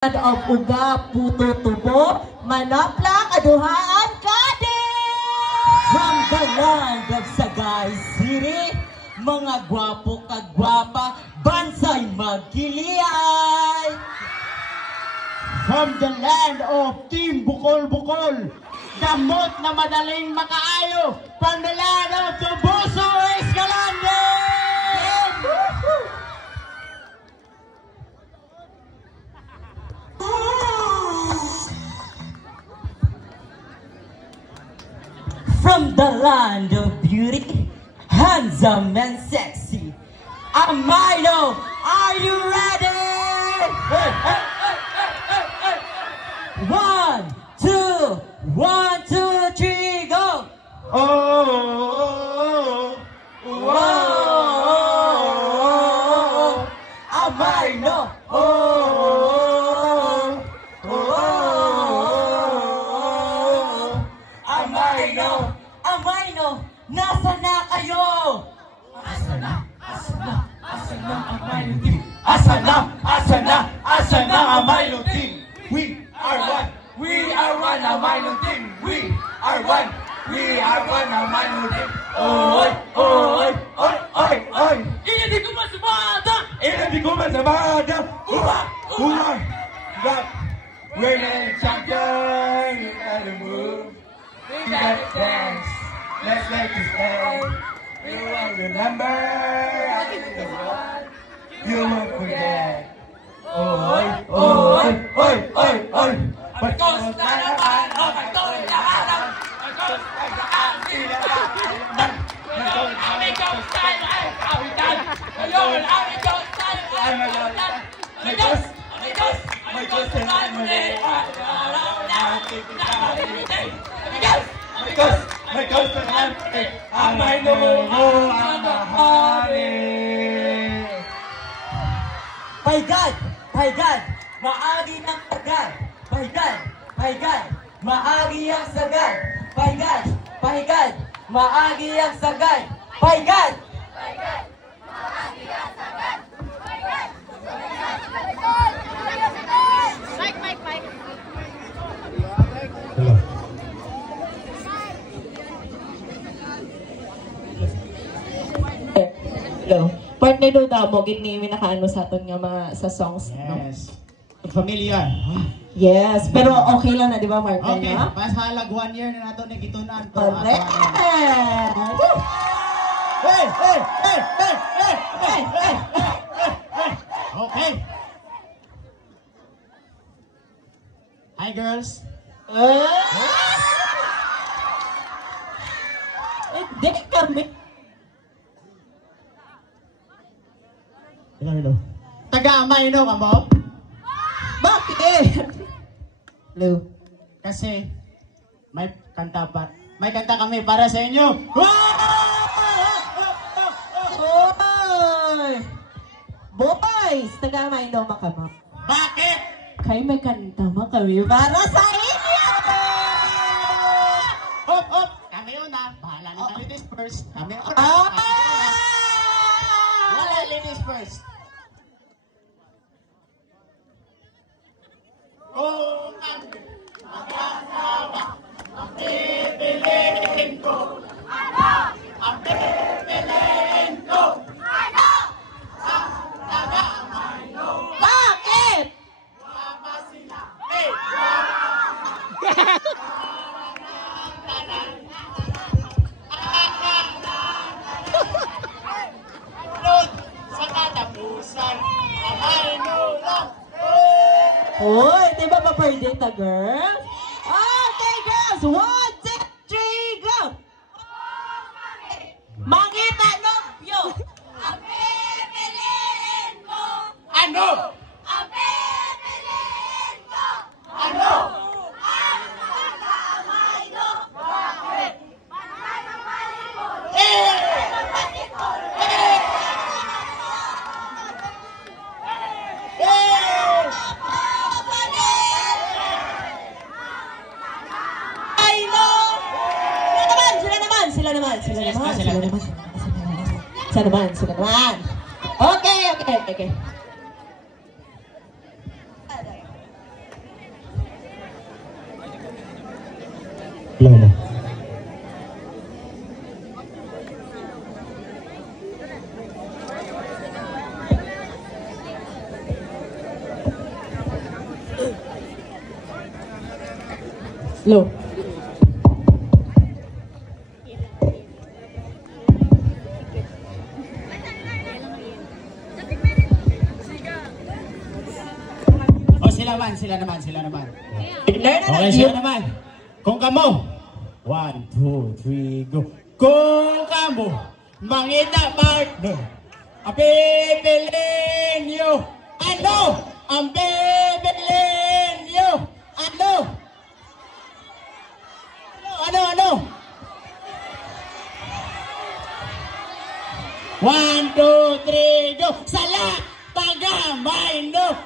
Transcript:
of uga, puto, tubo, manaplang, aduhaan, kadi! From the land of Sagay City, mga gwapo kagwapa, bansay magkiliyay! From the land of Team Bukol-Bukol, damot na madaling makaayo, from the land of Tubuso Escalante! From the land of beauty, handsome and sexy, Amino, are you ready? Hey, hey, hey, hey, hey, hey. 1, 2, 3, go! Oh, oh, oh, Whoa! Amino, oh, oh, Amino, Amino, nasa na kayo? Asa na ang Amino team? Asa na ang Amino team? We are one, Amino team. We are one, Amino team. Oy, oy, oy, oy, oy. Hindi ko masabada. Uwa. But we're the champion. We gotta move. We gotta dance. Let's make this dance. We will remember. You won't forget. Oy, oy, oy, oy, oy. Pagkos na naman, pagkos na naman. Pagkos na naman, ngayon, amigos tayo ay kawitan. Ngayon, amigos tayo ay kawitan. Amigos tayo muli. Araw natin pinakalimutin. Amigos tayo muli. Amay nungo ang mahari. Paigad, maagi ng sagad. Paigad, maagi ang sagad. Paigad, maagi ang sagad. Paigad! Maagi ang sagad. Paigad! Mike. Hello. Partner do damo, gini nakaano sa aton nga mga sa songs, no? Yes. Familiar. Yes, pero okay lang na, di ba, Martin? Okay, no? pas halag 1 year na nato nagitunan to. Correct! Hey! Okay. Hi, girls. Hindi kami. Hello. Taga-Amino ka mo? Bakit? Hello. Kasi may kanta kami para sa inyo. Oy! Boys! Taga-Amino makama. Bakit? Kay may kanta mo kami para sa inyo! Hop! Kami yun na. Bahala na ladies first. Kami yun na. Wala ladies first. Kung ang mag-asawa, ang pipiliin ko. Ano? Ang pipiliin ko. Ano? Ang taga-Amino. Bakit? Wama sila. Hey! Lord, sa katapusan, Amino lang. Uy, di ba ba per data, girls? Okay, girls! 1, 2, 3, go! Mangita nopyo! Ang pipiliin ko. Ano? Ang pipiliin ko. Ano? Ang taga-Amino. Bakit? Panay ng malikot. Sila naman. Okay. Slow. O sila naman. Learn na Okay, lang sila yun. naman. Kung kamo. 1, 2, 3, go. Kung kamo, mangita partner, apipilin nyo. Ano? Ang pipilin nyo. Ano? Ano? 1, 2, 3, go. Sala, taga, may no.